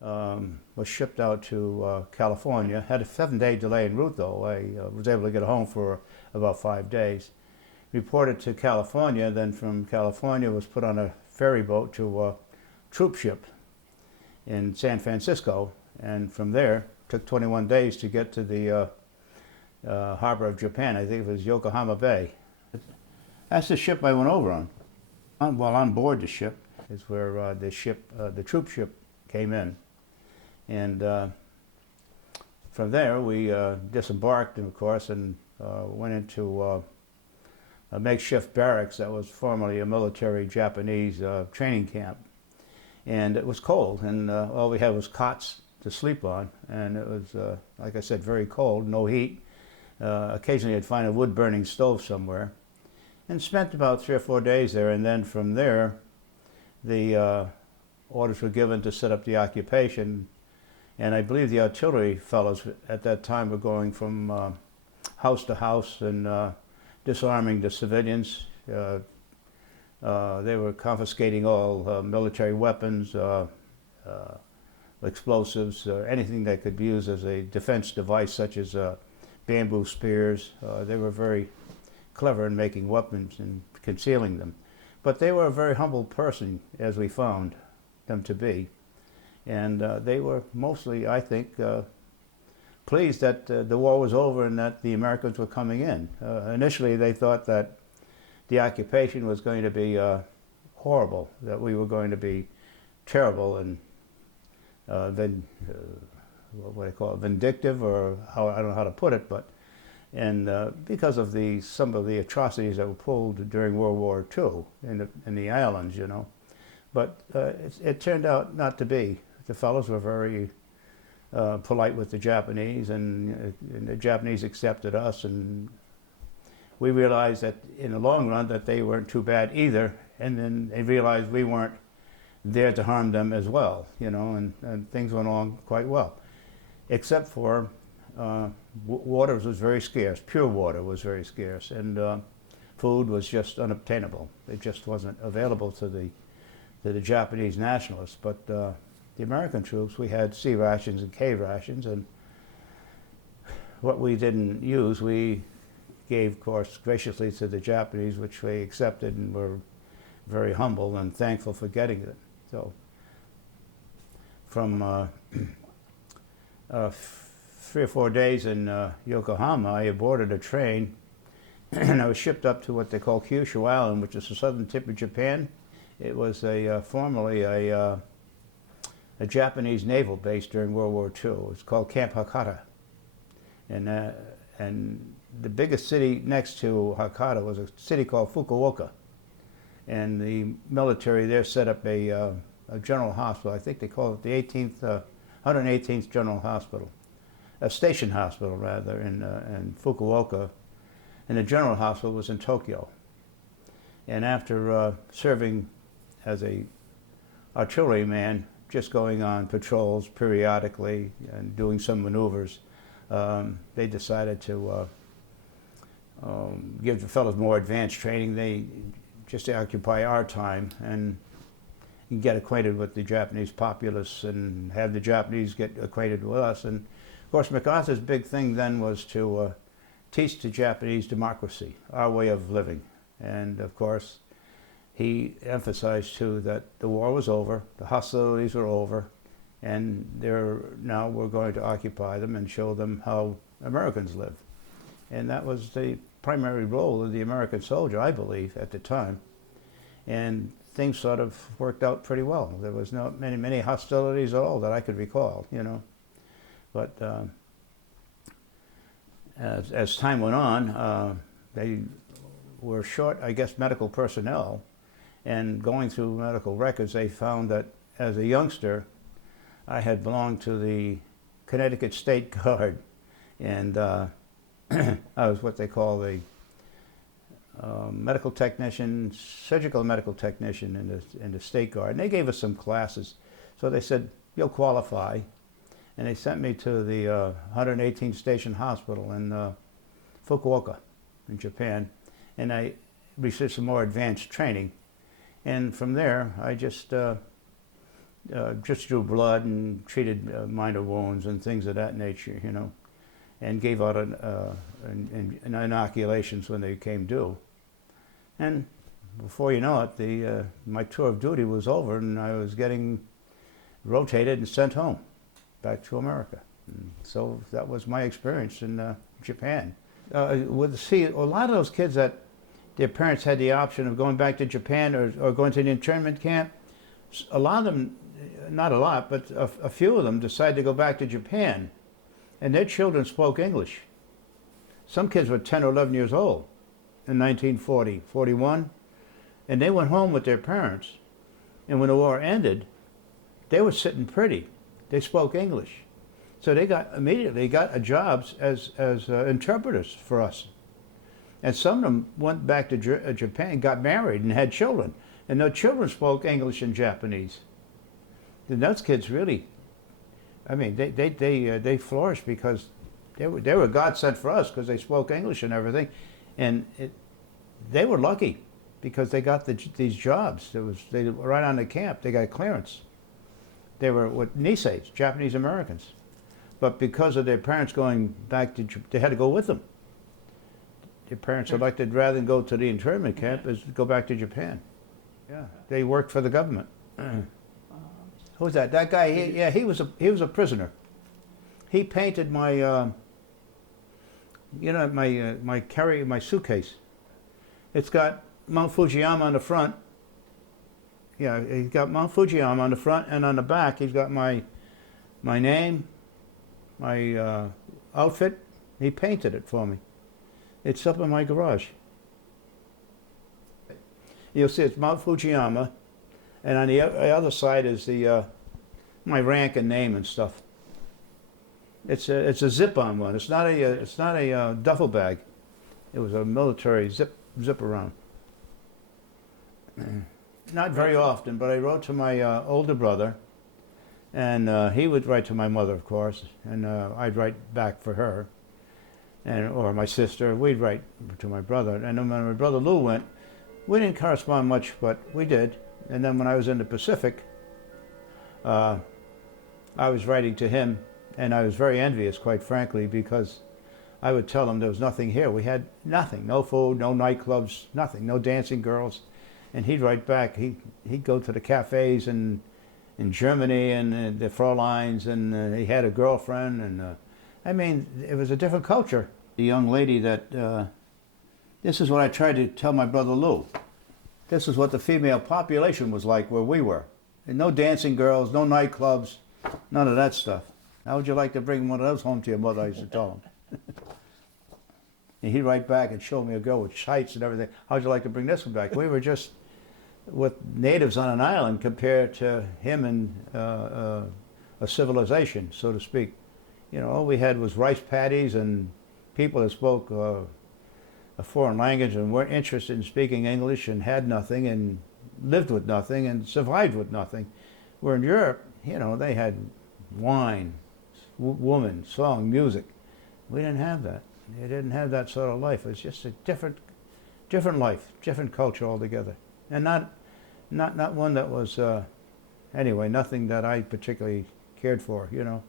was shipped out to California. Had a 7-day delay en route, though. I was able to get home for about 5 days. Reported to California, then from California was put on a ferry boat to a troop ship in San Francisco, and from there took 21 days to get to the harbor of Japan. I think it was Yokohama Bay. That's the ship I went over on. While on board the ship is where the troop ship came in. And from there we disembarked, of course, and went into a makeshift barracks that was formerly a military Japanese training camp. And it was cold, and all we had was cots to sleep on, and it was, like I said, very cold, no heat. Occasionally I'd find a wood-burning stove somewhere, and spent about 3 or 4 days there, and then from there the orders were given to set up the occupation. And I believe the artillery fellows at that time were going from house to house and disarming the civilians. They were confiscating all military weapons, explosives, anything that could be used as a defense device, such as bamboo spears. They were very clever in making weapons and concealing them. But they were a very humble person, as we found them to be. And they were mostly, I think, pleased that the war was over and that the Americans were coming in. Initially, they thought that the occupation was going to be horrible, that we were going to be terrible and then what do I call it, vindictive, or how, I don't know how to put it, but because of some of the atrocities that were pulled during World War II in the islands, you know. But it turned out not to be. The fellows were very polite with the Japanese, and the Japanese accepted us, and we realized that in the long run that they weren't too bad either, and then they realized we weren't there to harm them as well, you know, and things went on quite well. Except for water was very scarce, pure water was very scarce, and food was just unobtainable. It just wasn't available to the Japanese nationalists. But the American troops, we had C rations and K rations, and what we didn't use, we gave, of course, graciously to the Japanese, which they accepted and were very humble and thankful for getting it. So from 3 or 4 days in Yokohama, I boarded a train and I was shipped up to what they call Kyushu Island, which is the southern tip of Japan. It was formerly a Japanese naval base during World War II. It was called Camp Hakata. And the biggest city next to Hakata was a city called Fukuoka. And the military there set up a general hospital. I think they call it the 118th General Hospital. A station hospital, rather, in Fukuoka. And the general hospital was in Tokyo. And after serving as a artilleryman, just going on patrols periodically and doing some maneuvers, they decided to give the fellows more advanced training. They just to occupy our time and get acquainted with the Japanese populace and have the Japanese get acquainted with us. And of course, MacArthur's big thing then was to teach the Japanese democracy, our way of living. And of course, he emphasized too that the war was over, the hostilities were over, and now we're going to occupy them and show them how Americans live. And that was the primary role of the American soldier, I believe, at the time. And things sort of worked out pretty well. There was not many hostilities at all that I could recall, you know. But as time went on, they were short, I guess, medical personnel. And going through medical records, they found that as a youngster, I had belonged to the Connecticut State Guard. And I was what they call the medical technician, surgical medical technician in the State Guard. And they gave us some classes. So they said, you'll qualify. And they sent me to the 118th Station Hospital in Fukuoka in Japan. And I received some more advanced training. And from there, I just just drew blood and treated minor wounds and things of that nature, you know, and gave out inoculations when they came due. And before you know it, my tour of duty was over, and I was getting rotated and sent home, back to America. And so that was my experience in Japan. See, a lot of those kids that their parents had the option of going back to Japan or going to the internment camp, a lot of them, not a lot, but a few of them decided to go back to Japan, and their children spoke English. Some kids were 10 or 11 years old in 1940, 41, and they went home with their parents. And when the war ended, they were sitting pretty. They spoke English. So they immediately got jobs as interpreters for us. And some of them went back to Japan, got married, and had children. And their children spoke English and Japanese. And those kids really, I mean, they flourished because they were God sent for us because they spoke English and everything. And they were lucky because they got these jobs. They were right on the camp. They got clearance. They were what Niseis, Japanese Americans. But because of their parents going back to Japan, they had to go with them. Their parents elected rather than go to the internment camp is go back to Japan. Yeah, they worked for the government. Who's that? That guy? He was a prisoner. He painted my, you know, my suitcase. It's got Mount Fujiyama on the front. Yeah, he's got Mount Fujiyama on the front, and on the back he's got my name, my outfit. He painted it for me. It's up in my garage. You'll see it's Mount Fujiyama, and on the other side is my rank and name and stuff. It's a zip-on one. It's not a duffel bag. It was a military zip around. Not very often, but I wrote to my older brother, and he would write to my mother, of course, and I'd write back for her, or my sister. We'd write to my brother, and then when my brother Lou went, we didn't correspond much, but we did. And then when I was in the Pacific, I was writing to him, and I was very envious, quite frankly, because I would tell him there was nothing here. We had nothing, no food, no nightclubs, nothing, no dancing girls. And he'd write back. He'd go to the cafes in Germany and the Fräuleins, and he had a girlfriend. And I mean, it was a different culture. The young lady that, this is what I tried to tell my brother Lou. This is what the female population was like where we were. And no dancing girls, no nightclubs, none of that stuff. How would you like to bring one of those home to your mother, I used to tell him. And he'd write back and show me a girl with tights and everything. How'd you like to bring this one back? We were just with natives on an island compared to him and a civilization, so to speak. You know, all we had was rice paddies and people that spoke a foreign language and weren't interested in speaking English and had nothing and lived with nothing and survived with nothing. Where in Europe, you know, they had wine, woman, song, music. We didn't have that. They didn't have that sort of life. It was just a different life, different culture altogether, and not one that was anyway, nothing that I particularly cared for. You know,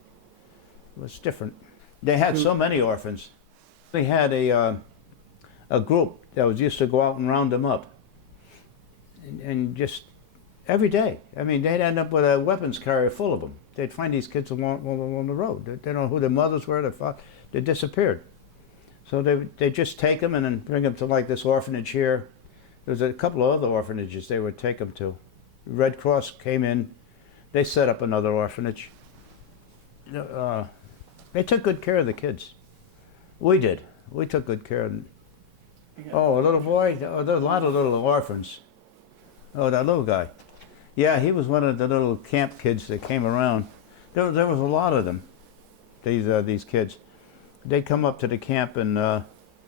it was different. They had so many orphans. They had a group that was used to go out and round them up, and just every day. I mean, they'd end up with a weapons carrier full of them. They'd find these kids along the road. They don't know who their mothers were. They disappeared. So they just take them and then bring them to like this orphanage here. There's a couple of other orphanages they would take them to. Red Cross came in. They set up another orphanage. They took good care of the kids. We did. We took good care of them. Oh, a little boy? Oh, there were a lot of little orphans. Oh, that little guy. Yeah, he was one of the little camp kids that came around. There was a lot of them, these kids. They'd come up to the camp and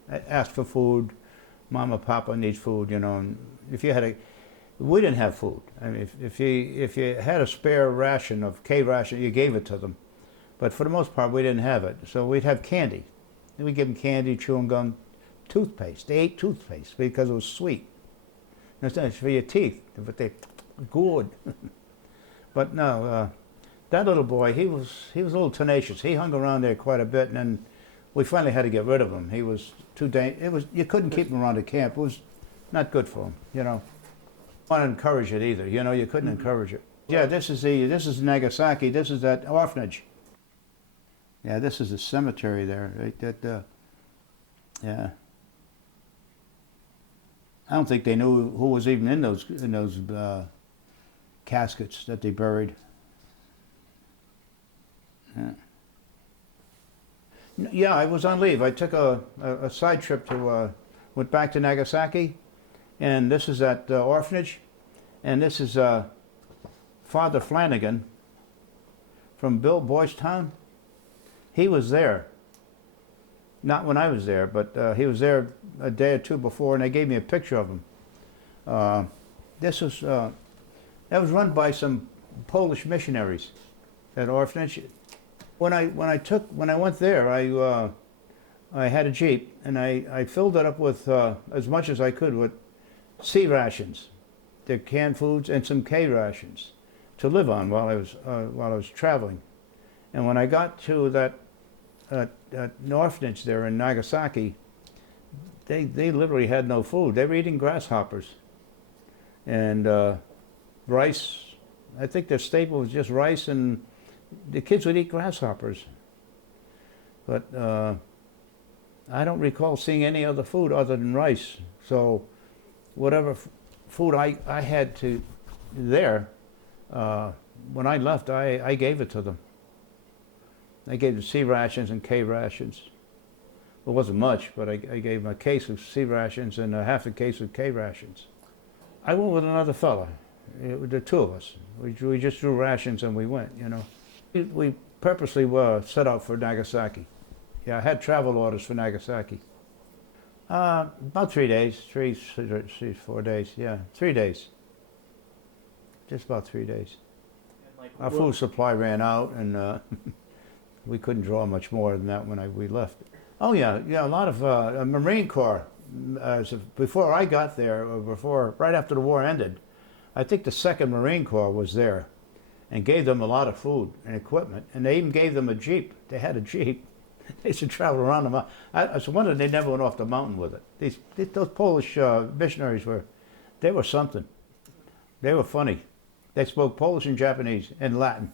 ask for food. Mama, Papa needs food, you know. And if you had we didn't have food. I mean, if you had a spare ration of K ration, you gave it to them. But for the most part, we didn't have it. So we'd have candy. And we'd give them candy, chewing gum, toothpaste. They ate toothpaste because it was sweet. It's for your teeth, but they good. But no, that little boy, he was a little tenacious. He hung around there quite a bit, and then we finally had to get rid of him. He was too It was, you couldn't keep him around the camp. It was not good for him, you know. I don't encourage it either, you know. You couldn't encourage it. Yeah, this is Nagasaki. This is that orphanage. Yeah, this is the cemetery there. Right? Yeah. I don't think they knew who was even in those caskets that they buried. Yeah. Yeah, I was on leave. I took a side trip to went back to Nagasaki, and this is that orphanage, and this is Father Flanagan from Bill Boy's Town. He was there. Not when I was there, but he was there a day or two before, and they gave me a picture of him. This was that was run by some Polish missionaries. That orphanage. When I went there, I had a Jeep, and I filled it up with as much as I could with C rations, the canned foods, and some K rations to live on while I was traveling. And when I got to that orphanage there in Nagasaki, they literally had no food. They were eating grasshoppers and rice. I think their staple was just rice, and the kids would eat grasshoppers. But I don't recall seeing any other food other than rice. So whatever food I had to there, when I left, I gave it to them. I gave them C rations and K rations. It wasn't much, but I gave them a case of C rations and a half a case of K rations. I went with another fella, the two of us. We just drew rations and we went, you know. We purposely set out for Nagasaki. Yeah, I had travel orders for Nagasaki. About 3 days, 4 days, yeah, 3 days. Just about 3 days. Our food supply ran out, and we couldn't draw much more than that when we left. Oh yeah, a lot of Marine Corps. Before I got there, or right after the war ended, I think the 2nd Marine Corps was there and gave them a lot of food and equipment, and they even gave them a Jeep. They had a Jeep. They used to travel around the mountain. I was wondering they never went off the mountain with it. Those Polish missionaries they were something. They were funny. They spoke Polish and Japanese and Latin.